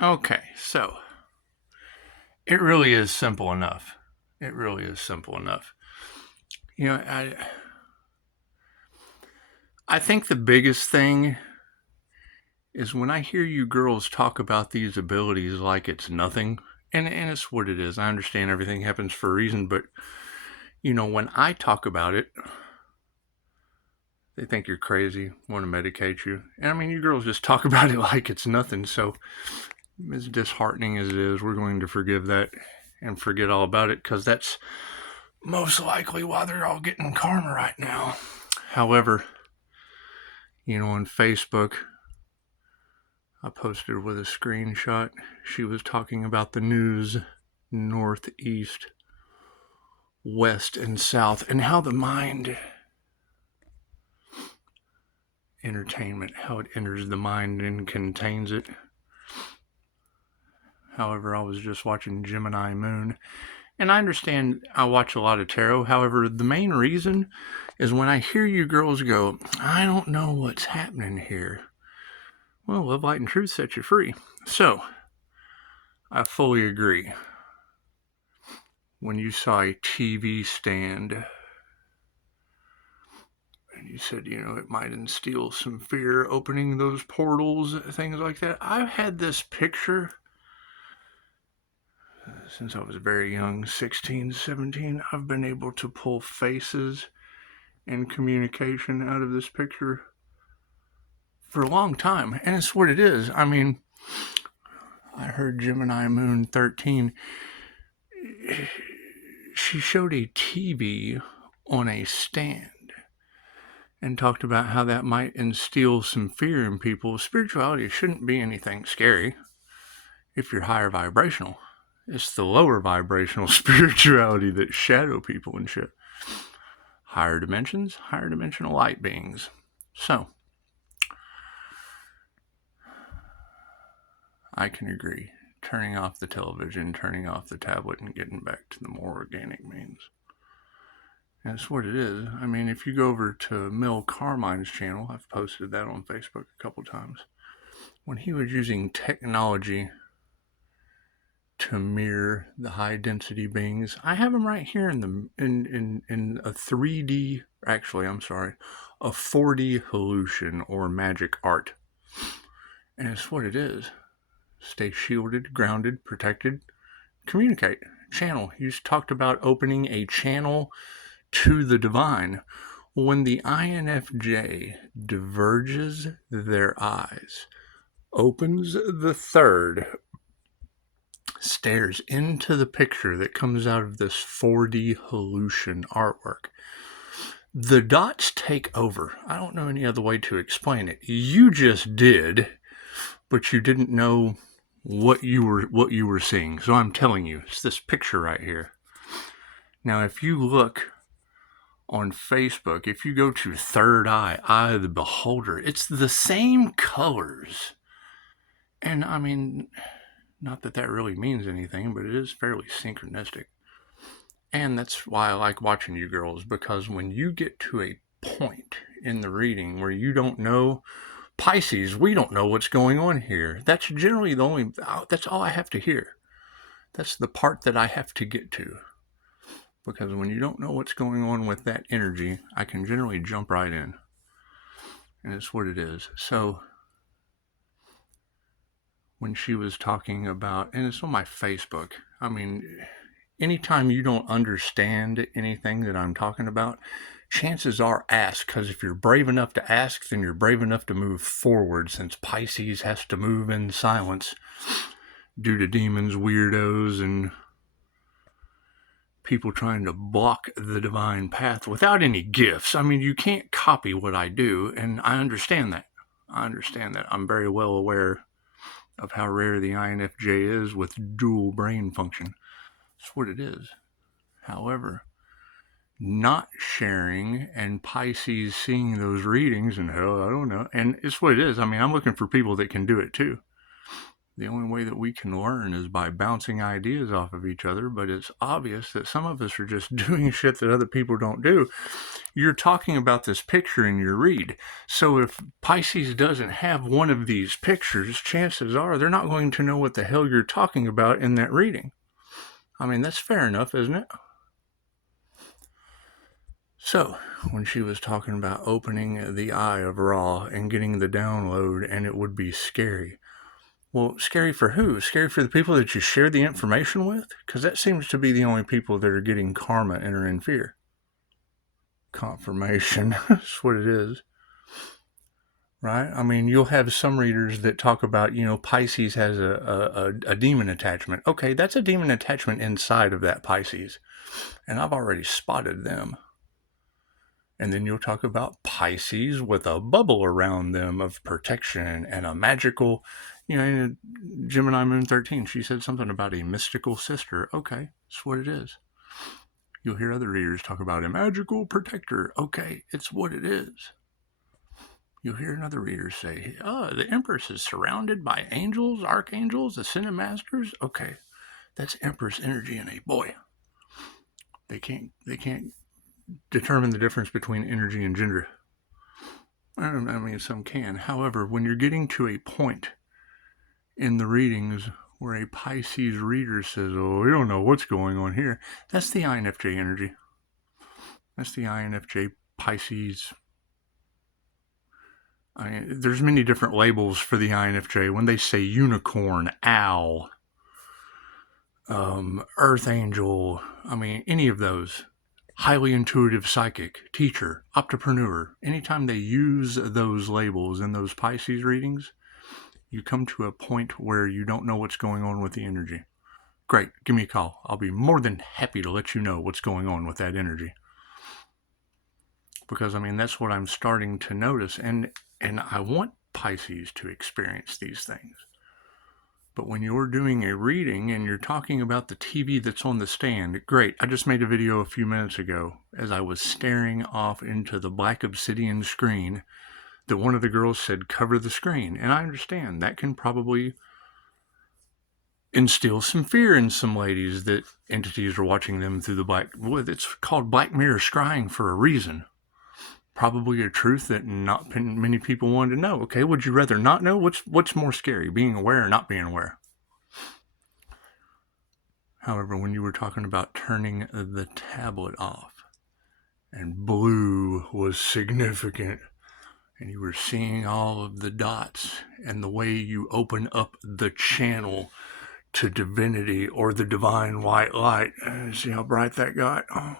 Okay, so it really is simple enough. It really is simple enough. You know, I think the biggest thing is when I hear you girls talk about these abilities like it's nothing, and it's what it is. I understand everything happens for a reason, but when I talk about it, they think you're crazy, want to medicate you. And I mean, you girls just talk about it like it's nothing. So, as disheartening as it is, we're going to forgive that and forget all about it because that's most likely why they're all getting karma right now. However, on Facebook, I posted with a screenshot. She was talking about the news, northeast, west, and south, and how the mind, entertainment, how it enters the mind and contains it. However, I was just watching Gemini Moon, and I understand I watch a lot of tarot. However, the main reason is when I hear you girls go, I don't know what's happening here. Well, love, light, and truth set you free. So, I fully agree. When you saw a TV stand and you said, it might instill some fear opening those portals, things like that. I've had this picture since I was very young, 16, 17. I've been able to pull faces and communication out of this picture for a long time. And it's what it is. I mean, I heard Gemini Moon 13. She showed a TV on a stand and talked about how that might instill some fear in people. Spirituality shouldn't be anything scary if you're higher vibrational. It's the lower vibrational spirituality that shadow people and shit. Higher dimensions, higher dimensional light beings. So, I can agree. Turning off the television, turning off the tablet, and getting back to the more organic means. That's what it is. I mean, if you go over to Mel Carmine's channel, I've posted that on Facebook a couple times. When he was using technology to mirror the high density beings, I have them right here in a 3D. Actually, I'm sorry, a 4D hallution or magic art, and it's what it is. Stay shielded, grounded, protected, communicate, channel. You talked about opening a channel to the divine. When the INFJ diverges their eyes, opens the third, stares into the picture that comes out of this 4D hallution artwork, the dots take over. I don't know any other way to explain it. You just did, but you didn't know what you were seeing. So I'm telling you, it's this picture right here. Now, if you look on Facebook, if you go to Third Eye, Eye of the Beholder, it's the same colors. And I mean, not that that really means anything, but it is fairly synchronistic. And that's why I like watching you girls, because when you get to a point in the reading where you don't know, Pisces, we don't know what's going on here. That's generally that's all I have to hear. That's the part that I have to get to. Because when you don't know what's going on with that energy, I can generally jump right in. And it's what it is. So, when she was talking about, and it's on my Facebook, I mean, anytime you don't understand anything that I'm talking about, chances are ask, because if you're brave enough to ask, then you're brave enough to move forward, since Pisces has to move in silence due to demons, weirdos, and people trying to block the divine path without any gifts. I mean, you can't copy what I do, and I understand that. I'm very well aware of how rare the INFJ is with dual brain function. That's what it is. However, not sharing and Pisces seeing those readings, and hell, I don't know. And it's what it is. I mean, I'm looking for people that can do it too. The only way that we can learn is by bouncing ideas off of each other, but it's obvious that some of us are just doing shit that other people don't do. You're talking about this picture in your read. So if Pisces doesn't have one of these pictures, chances are they're not going to know what the hell you're talking about in that reading. I mean, that's fair enough, isn't it? So, when she was talking about opening the eye of Ra and getting the download, and it would be scary. Well, scary for who? Scary for the people that you share the information with? Because that seems to be the only people that are getting karma and are in fear. Confirmation. That's what it is. Right? I mean, you'll have some readers that talk about, Pisces has a demon attachment. Okay, that's a demon attachment inside of that Pisces. And I've already spotted them. And then you'll talk about Pisces with a bubble around them of protection and a magical, Gemini Moon 13, she said something about a mystical sister. Okay, that's what it is. You'll hear other readers talk about a magical protector. Okay, it's what it is. You'll hear another reader say, the Empress is surrounded by angels, archangels, ascended masters. Okay, that's Empress energy in a boy. They can't determine the difference between energy and gender. I mean, some can. However, when you're getting to a point in the readings where a Pisces reader says, oh, we don't know what's going on here, that's the INFJ energy. That's the INFJ Pisces. I mean, there's many different labels for the INFJ. When they say unicorn, owl, earth angel, I mean, any of those. Highly intuitive psychic, teacher, entrepreneur. Anytime they use those labels in those Pisces readings, you come to a point where you don't know what's going on with the energy. Great, give me a call. I'll be more than happy to let you know what's going on with that energy. Because, I mean, that's what I'm starting to notice. And I want Pisces to experience these things. But when you're doing a reading and you're talking about the TV that's on the stand, great. I just made a video a few minutes ago as I was staring off into the black obsidian screen that one of the girls said, cover the screen. And I understand that can probably instill some fear in some ladies that entities are watching them through the black. It's called Black Mirror scrying for a reason. Probably a truth that not many people wanted to know. Okay, would you rather not know? What's more scary, being aware or not being aware? However, when you were talking about turning the tablet off, and blue was significant, and you were seeing all of the dots, and the way you open up the channel to divinity or the divine white light, and see how bright that got? Oh,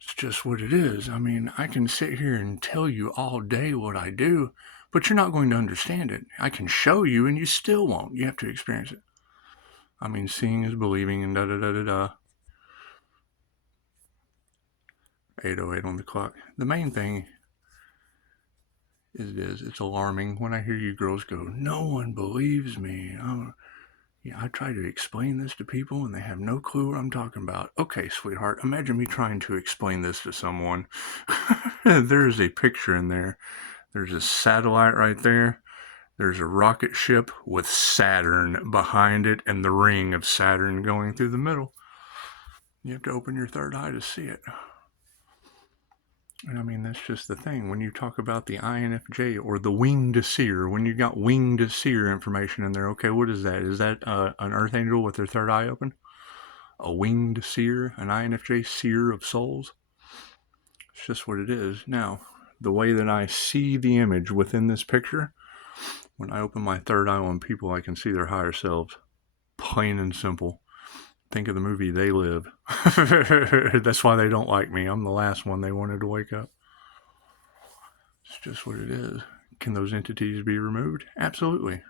it's just what it is. I mean, I can sit here and tell you all day what I do, but you're not going to understand it. I can show you and you still won't. You have to experience it. I mean, seeing is believing and da-da-da-da-da. 8:08 on the clock. The main thing is it's alarming when I hear you girls go, no one believes me. I try to explain this to people and they have no clue what I'm talking about. Okay, sweetheart, imagine me trying to explain this to someone. There's a picture in there. There's a satellite right there. There's a rocket ship with Saturn behind it and the ring of Saturn going through the middle. You have to open your third eye to see it. And I mean, that's just the thing. When you talk about the INFJ or the winged seer, when you got winged seer information in there, okay, what is that? Is that an earth angel with their third eye open? A winged seer, an INFJ seer of souls? It's just what it is. Now, the way that I see the image within this picture, when I open my third eye on people, I can see their higher selves. Plain and simple. Think of the movie They Live. That's why they don't like me. I'm the last one they wanted to wake up. It's just what it is. Can those entities be removed? Absolutely.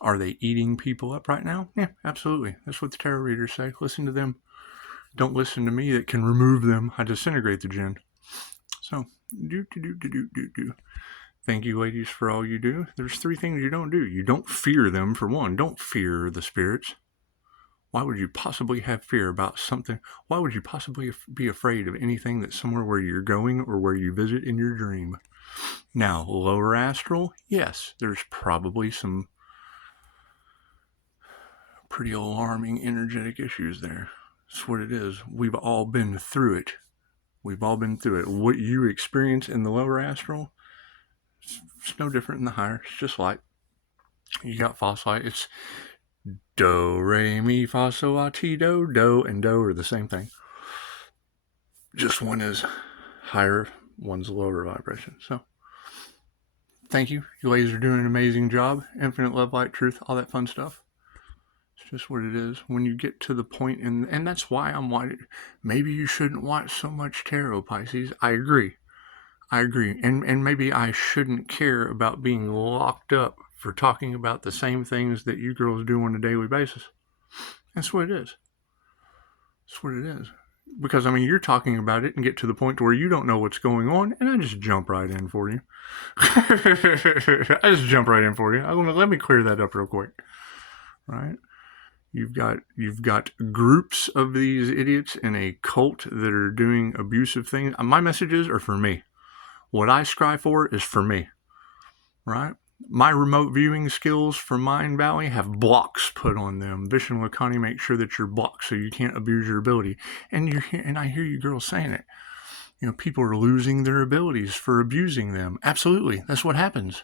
Are they eating people up right now? Yeah, absolutely. That's what the tarot readers say. Listen to them. Don't listen to me that can remove them. I disintegrate the jinn. So, do. Thank you, ladies, for all you do. There's 3 things you don't do. You don't fear them, for one. Don't fear the spirits. Why would you possibly have fear about something? Why would you possibly be afraid of anything that's somewhere where you're going or where you visit in your dream? Now, lower astral, yes, there's probably some pretty alarming energetic issues there. That's what it is. We've all been through it. What you experience in the lower astral, it's no different in the higher. It's just light. You got false light. It's do, re, mi, fa, so, la, ti, do. Do and do are the same thing. Just one is higher, one's lower vibration. So, thank you. You ladies are doing an amazing job. Infinite love, light, truth, all that fun stuff. It's just what it is. When you get to the point, and that's why I'm watching. Maybe you shouldn't watch so much tarot, Pisces. I agree. And maybe I shouldn't care about being locked up for talking about the same things that you girls do on a daily basis. That's what it is. Because, you're talking about it and get to the point where you don't know what's going on, and I just jump right in for you. Let me clear that up real quick. Right? You've got groups of these idiots in a cult that are doing abusive things. My messages are for me. What I strive for is for me. Right? My remote viewing skills for Mind Valley have blocks put on them. Vishen Lakani makes sure that you're blocked so you can't abuse your ability. And I hear you girls saying it. People are losing their abilities for abusing them. Absolutely. That's what happens.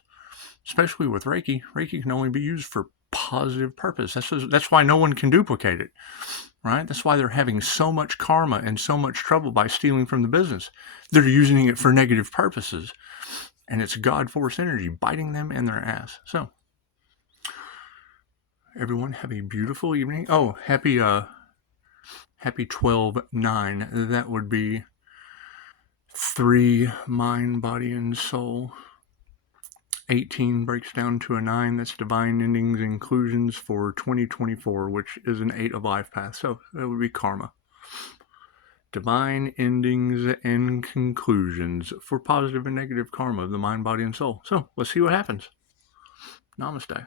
Especially with Reiki. Reiki can only be used for positive purpose. That's why no one can duplicate it. Right? That's why they're having so much karma and so much trouble by stealing from the business. They're using it for negative purposes. And it's God force energy biting them in their ass. So, everyone have a beautiful evening. Oh, happy 12/9. That would be 3 mind, body, and soul. 18 breaks down to a 9. That's divine endings and inclusions for 2024, which is an 8 of life path. So that would be karma. Divine endings and conclusions for positive and negative karma of the mind, body, and soul. So let's see what happens. Namaste.